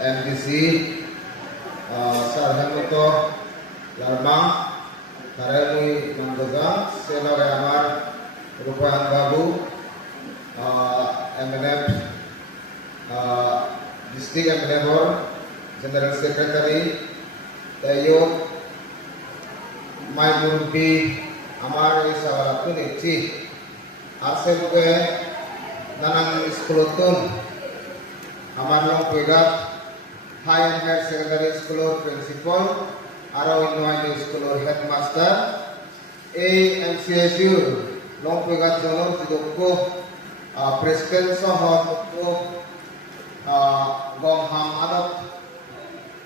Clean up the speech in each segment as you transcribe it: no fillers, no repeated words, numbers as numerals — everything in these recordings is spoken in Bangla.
MDC Sarhemoto Larmang Karemui Mandogang Senore Amar Rupahan Babu MNF District MNF General Secretary Tayo My Murbi Amar Isawaratun Ichi Arselke Nanang Iskulutun Amar Long Pegat High and Higher Secondary School Principal Aro Innoy School Headmaster AMCSU Long Pegat Jono Tidoko President Sohor Gom Ham Adok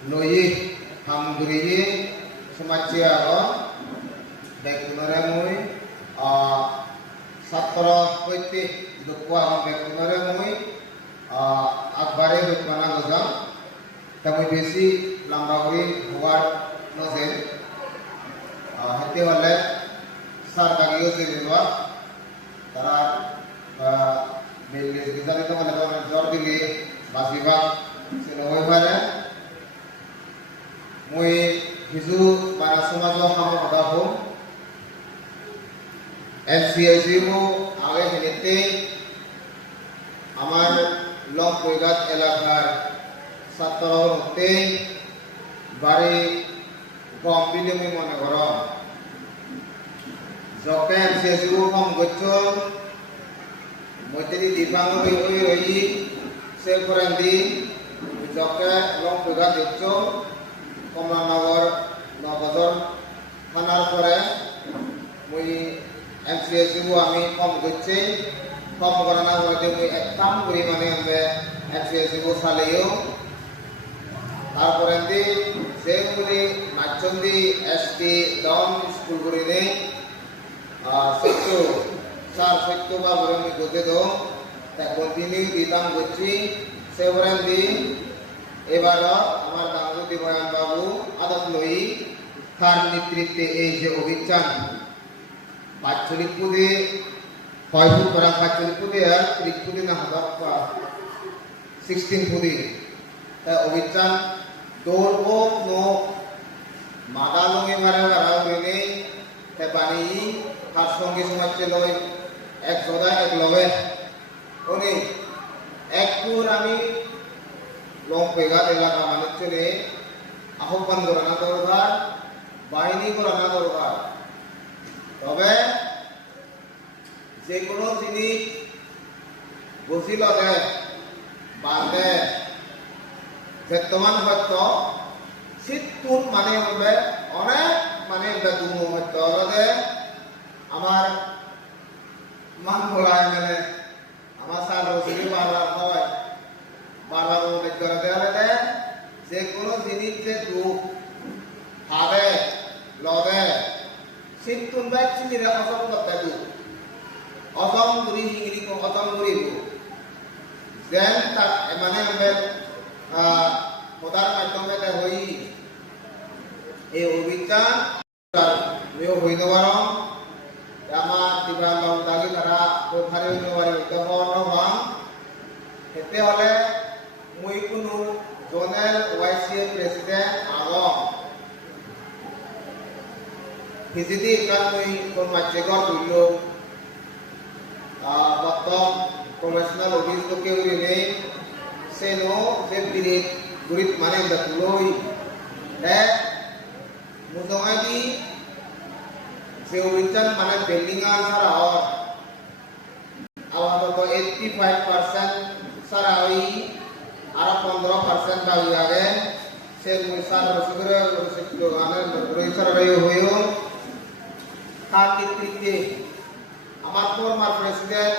Loyi Ham Guriyi Semaciaro Bekunaremui Satro Piti Dukwa Bekunaremui Akbare Dukmana Gozam Kami besi Lambaguri Huar Nozen Hati wale Sar Kagiyo Sirindwa Tara Bilis Gizan itu Malaka Jor Dili Basiba Sinohoi Bale Mui Hizu Para Sumajo Hamu Odahum NCSU Age Hinite Amar Long Puigat Elakar Satoro Te Bari Gombi Demi Monegoro Joke NCSU Hom Gochon Mojadi Dipang Roi Selforandi Joke Long Puigat Icho Komlanagor Nogozor Hanar Kore Mui MCSU Ami Hom Goche Hom Gorana Wadi Mui Ektam Guri Mane Ambe MCSU Saleyo Tarporandi Seguri Machundi ST Down School Gurine Sektu Sar Sektu Ba Gurimi Gotedo Ta continue Ditang Gochi Sevorandi Ebara Amar Dangu Dibayan Babu Adat Loi Thar Nitritte Eje Obichan Pachulik Pude Hoyhu Parang Pachulik Pude ya Trik Pude na Hadap 16 Pude Ta Obichan Dorbo no Magalongi Mara Grini Tepani Harsongi Sumacheloi Ek Soda Ek Love Oni Ek Purami Long Pega de la Kamanachele Ahopan Gorana Dorgar Bahini Gorana Dorgar তবে যে কোনো জিনিস বসিলতে বাঁধে বর্তমান হয়ত শীততুন মানে হবে অনেক মানে বেগুন হয়তো আমার মান বলায় মানে আমার সার রসিদি বাড়ার হয় বাড়াবো করে দেওয়া যে কোনো জিনিস যে দুঃখ ভাবে লবে Situn baik sini dah asam kata tu, asam gurih ini kau asam gurih tu. Dan tak emane ambil modal macam mana hoi, ubican, meo hoi nawarong, jama tiba mahu lagi cara berhari nawari itu orang orang, itu oleh mui kunu zonal YCA Presiden Agong. Hizidi kan mui konmacego dulu bottom professional office to keuri ne seno se birit gurit mane datuloi muzongadi se ubican mane buildingan sarao awa to 85% sarai ara 15% bagi age se musar rusugre rusukdo ane rusar bayu hoyo Kati Amar former President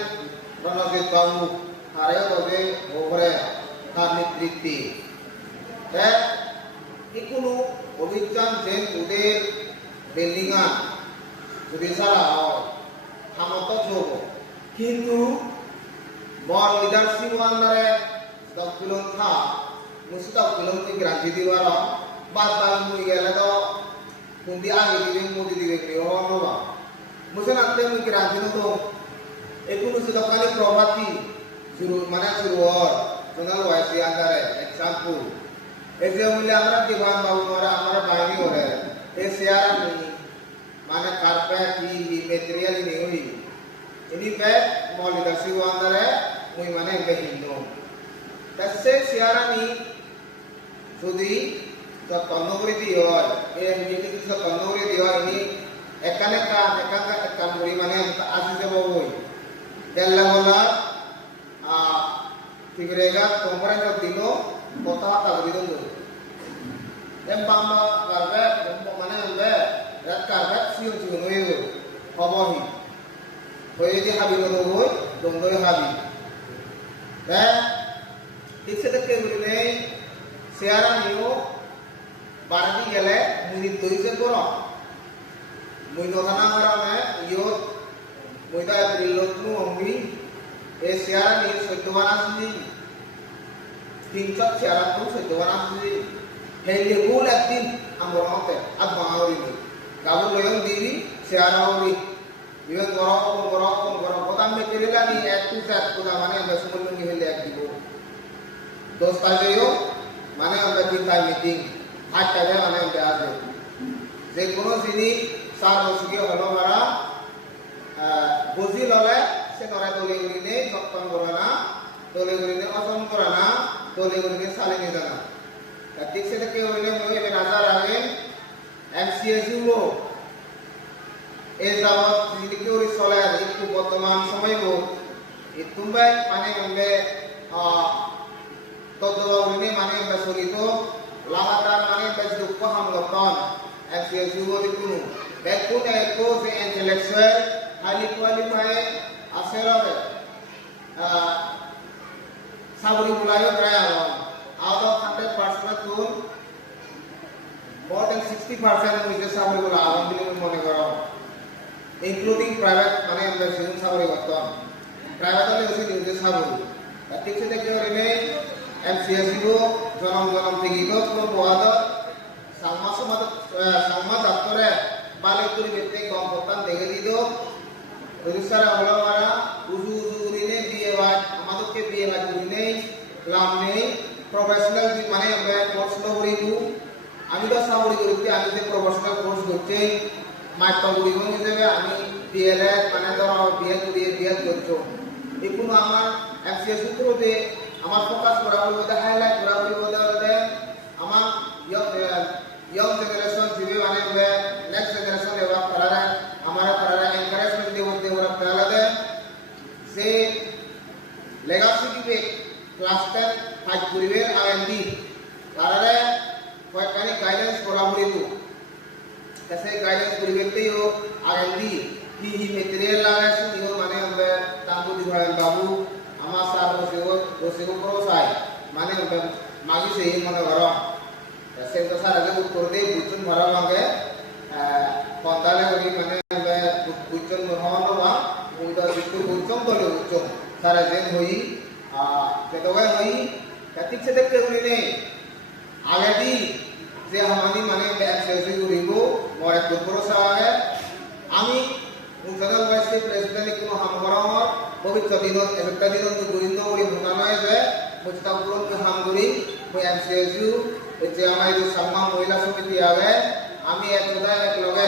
Ranajit Babu Hare Bode Ogre Kati Ikunu Obichan Jen Ude Belingan Sudisara Hamoto Jogo Hindu Bor leadership Wandare Stokilon Tha Mustak Kilon Ti Granti Diwara Batal Muyelado Kundi agi di mudi di negeri orang luar. Mungkin nanti mungkin nanti itu, itu mesti kali probati suruh mana suruh zonal wise andare example এই যে বলে আমরা দিবান বাবু করে আমরা বাইরে করে এই শেয়ার নি মানে কার্পেট কি মেটেরিয়াল নি হই ini pe mau lidasi andare mui মানে বেহিন্দো তাসে শেয়ার নি যদি তন্নগরি দি হয় এই মিটি কি তন্নগরি দি হয় ini একানে একান মুড়ি মানে আজি যাব বই দেল্লা বলা tigregat komponen dino kota tagri dulu empama karpet mana embe red karpet siu siu noyo hobohi hoye di habi no hoy dondoi habi dikse dekke gurine seara niyo barani gele muni toise koro mui no thana marane yo muida trilotnu ombi এই শেয়ার নি 14 বার আসছি তিনশো শেয়ার আপু 14 বার আসছি হেলে গুল একদিন আমরা হতে আজ বাঙালি গাবু লয়ং দিবি শেয়ার হবি ইভেন গরম কোদাম মে কেলেলা নি এক টু সেট কোদা মানে আমরা সমুদ্র নি হেলে এক দিব দোস্ত আজেও মানে আমরা চিন্তা মিটিং আজ কাজে মানে আমরা আসবে যে কোনো জিনিস সার বসিয়ে হলো মারা বুঝি ললে সে নরা দলে গরিনে যত্ন করানা দলে গরিনে অসম করানা দলে গরিনে সালে নিয়ে জানা ঠিক সেটা কে হইলে মই এবে নাজার আগে এমসিএসইউ লো এই যাবত যিনি কি ওরি চলে আছে একটু বর্তমান সময় গো এই তুমবাই মানে মনে তদবাউনি মানে আমরা সলিত লাগাতার মানে বেশ দুঃখ হামলতন এমসিএসইউ গো দিকুনু দেখুন একো যে intellectual highly qualified aserore saburi bulayo pray out of 100% to more than 60% which is saburi bula awam bili mone koro including private mane amra sinun saburi gotton private ole usi dinje saburi ঠিক আছে দেখে রে এমসিএসই গো জনম থেকে গো boado samma daktore balik turi bete kompotan দেখে দিদো রুসারা হলো মারা উজু উজুরিনে বিয়ে বাদ আমাদেরকে বিয়ে বাদ নেই লাভ নেই প্রফেশনাল মানে আমরা কোর্স করিবু আমি তো সাবরি করতে আমি যে প্রফেশনাল কোর্স করতে মাইকা করিব হিসেবে আমি বিএলএড মানে ধরো বিয়ে করছো এগুলো আমার এমসিএস সূত্রতে আমার ফোকাস করা হলো হাইলাইট করা হলো আমার ইয়ং জেনারেশন জিবি মানে নেক্সট জেনারেশন এবার করারা हमारा करारा एनकरेजमेंट देवते और पहला दे से लेगासी की पे क्लस्टर फाइट पूरीवे आरएनडी करारा कोई कानी गाइडेंस कोलाबोरेट हो कैसे गाइडेंस पूरीवे ते यो आरएनडी की ही मटेरियल लागा से यो माने हम तांबू दिवाल बाबू हमा सार रोसेगो प्रोसाई माने हम मागी से ही मन गरो ऐसे तो सारा के उत्तर दे बुचुन भरा मांगे पंदाले होगी माने বুঝন মহান বা মুইদা বিটু বুঝন দলে বুঝন সারা জেন হই কেতগায় হই ঠিক সে দেখতে বলিনে আগেদি যে আমানি মানে এক্সেসি করিবো মোর এক ভরসা আছে আমি উনসাদাল ভাইসে প্রেসিডেন্ট কোনো হামগরামর ভবিষ্যৎ দিনত একটা দিনত গোবিন্দ বলি ভুনানায় যে মুস্তাফুরন কে হামগুরি মই এমসিএসইউ যে আমার যে সম্মান মহিলা সমিতি আবে আমি একদা এক লগে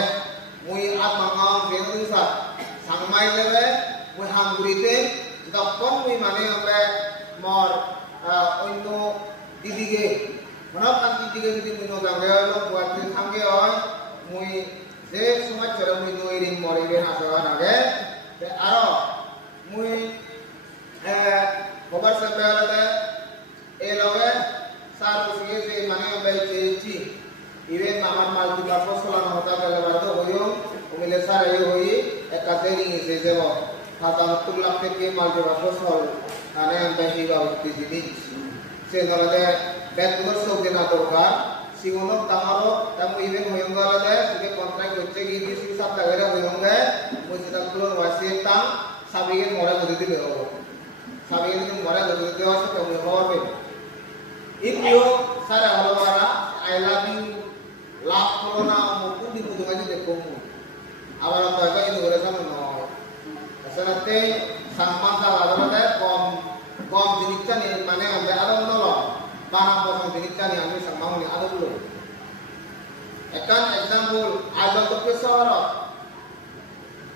মুই আত্মাঙ্গাম বেনুসা সাংমাই যাবে মুই হামগুরিতে তখন মুই মানে আমরা মর অন্য দিদিকে মনে কান দিদিকে যদি মুই নগাঙ্গে হলো বুয়াতে থাঙ্গে হয় মুই যে সময় চলে মুই নইরিং মরিবে আসা নাগে আর মুই খবর সবে হলে এ লগে সার বসিয়ে যে মানে আমরা চেয়েছি ইভেন আমার মাল্টি পারপাস চালানো হতা গেলে বারো হইও উমিলে সার এই হই একাতেরি যে যাব ৭৭ লাখ থেকে মাল্টি পারপাস হল মানে আমরা হিবা উঠতে জিনিস সে ধরলে বেতন সৌদি না দরকার সিগনত তামারো তাম ইভেন হইঙ্গালে সুকে কন্ট্রাক্ট হচ্ছে কি দিছি সাতটা করে হইঙ্গে মুজিদা গুলোর ওয়াসিতা সাবিগে মরে গদি দিলে হবে সাবিগে যদি মরে গদি দেওয়া আছে তো হবে ইপিও সারা হলো মারা আই লাভ ইউ লাভ করো না মুকুল দি বুঝো মাঝে দেখো আবার তো ইনোগ্রেশন নয় আসলে সম্মান দা আলাদা কম জিনিসটা মানে আমরা bana bosong dinikani ami sama ni ada dulu. Ekan example ada tu pesawat.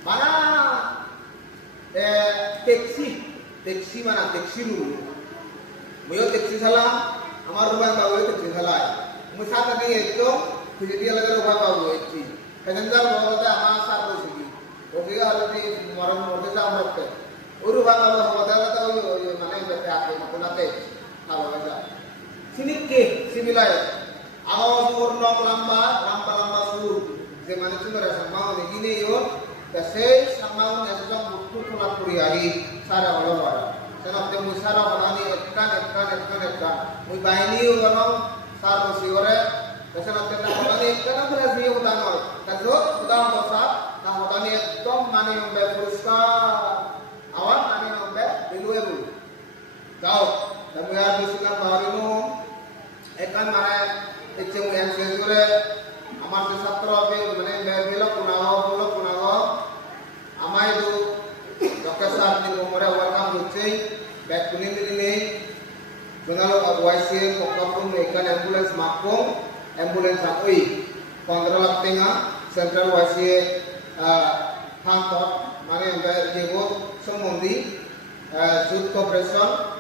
Mana taxi mana taxi dulu. Muyo taxi salah, amar rumah bawa taxi salah. Musat tadi itu jadi dia lagi rumah bawa itu. Kadang-kadang bawa tu amar sar rosi. Rosi kalau di malam rosi sama mereka. Uru bangga bawa tu tahu mana yang berpihak mana te. Kalau ada. Sini ke sini lah. Awal sur nok lamba sur. Zaman itu merasa mau begini yo. Kasi sama yang sedang butuh pulang kuriari sara orang. Senap temu sara orang ni ekkan. Mui bahini orang sara siore. Kasi senap temu orang ni ekkan beras dia utan orang. Kaso utan bosa. Nah utan ni ekdom mana yang berpuska. Awan mana yang beruebu. Kau dan biar bersinar baharimu ekkan mana eceng yang sesure. Amar sesatro abe mana berbela kunago. Amai tu dokter saat ni umur welcome lucai back kuning ini bengalu abuaisi kokapun ikan ambulans makung ambulans akui kontrol tengah central waisi kantor mana yang berjebot semundi jut corporation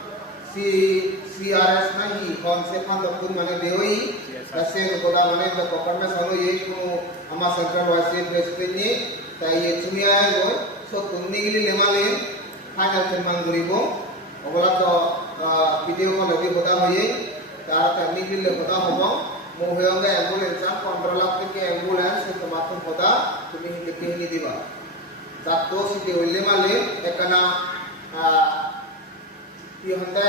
CRS nahi konsep kantor pun mana dewi kasih kepada mana yang berkokarnya selalu ye kuno ama central waisi presiden ni তাই চুমিয়া গৈ সব কুন্নিগিলি নেমালে ফাইনাল ফেরমান করিব ওগুলা তো ভিডিওখন যদি হোদা হয়ে তার টেকনিক্যালি হোদা হব মোহয়ঙ্গে অ্যাম্বুলেন্স কন্ট্রোল থেকে অ্যাম্বুলেন্স তোমার হোদা তুমি হিতে হিনি দিবা তার তো সিটি হইলে মালে একনা কি হতে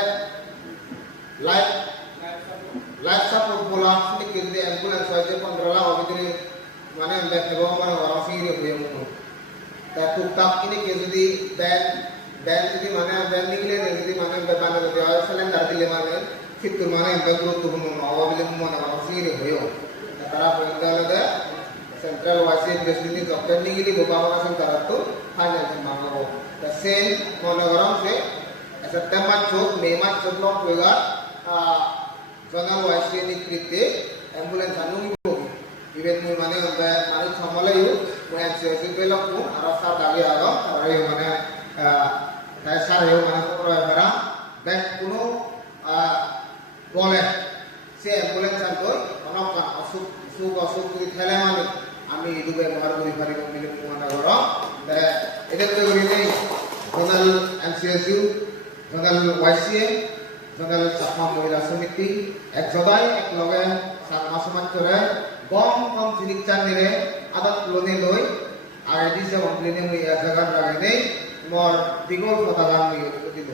লাইফ সাপোর্ট বলা সিটি কিন্তু অ্যাম্বুলেন্স হইছে কন্ট্রোল হবে mana yang baik bawa mana orang sini boleh mungkin. Tapi tukar ini jadi band jadi mana band ni le jadi mana yang mana jadi awal selain dari le mana fitur mana yang baik tu pun awal boleh mana orang sini boleh. Karena pentingnya ada central wasit presiden dokter ni ini bawa mana sekarang tu hanya cuma bawa. Tapi mana orang se September cup, Mei cup long juga jangan wasit ni kritik ambulans anu Ibet mu mana sampai malu sama layu, mungkin sesi belok pun rasa tadi agam, rayu mana dasar rayu mana pokoknya barang, dan kuno boleh si ambulans santur, orang kan asuk di Thailand ni, kami itu bermahar beri hari memilih mana orang, dan itu tu ini dengan MCSU, dengan YCA, dengan Sabha Mohila Samiti, ekjodai ekloge sama macam Bom jinik candere adat lone doi ada di zaman ini mu ya jaga lagi ni mor tinggal kota kami itu